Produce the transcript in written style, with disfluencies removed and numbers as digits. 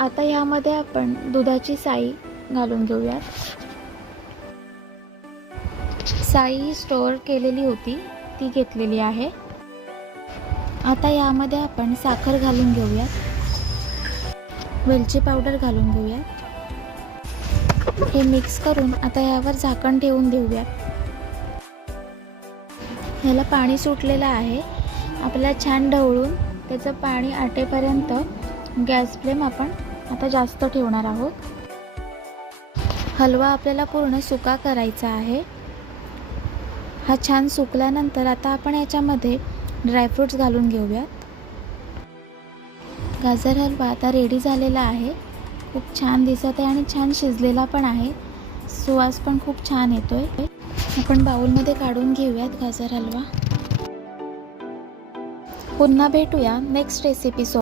आता यामध्ये आपण दुधाची साई घालून घेऊयात. साई ही स्टोअर केलेली होती ती घेतलेली आहे. आता यामध्ये आपण साखर घालून घेऊयात. वेलची पावडर घालून घेऊयात. हे मिक्स करून आता यावर झाकण ठेवून देऊयात. ह्याला पाणी सुटलेलं आहे. आपल्याला छान ढवळून त्याचं पाणी आटेपर्यंत गॅस फ्लेम आपण आता जास्त ठेवणार आहोत. हलवा आपल्याला पूर्ण सुका करायचा आहे. हा छान सुकल्यानंतर आता आपण याच्यामध्ये ड्रायफ्रूट्स घालून घेऊयात. गाजर हलवा आता रेडी झालेला आहे. खूप छान दिसत आहे आणि छान शिजलेला पण आहे. सुवास पण खूप छान येतोय. आपण बाउलमध्ये काढून घेऊयात गाजर हलवा. पुन्हा भेटूया नेक्स्ट रेसिपी सोबत.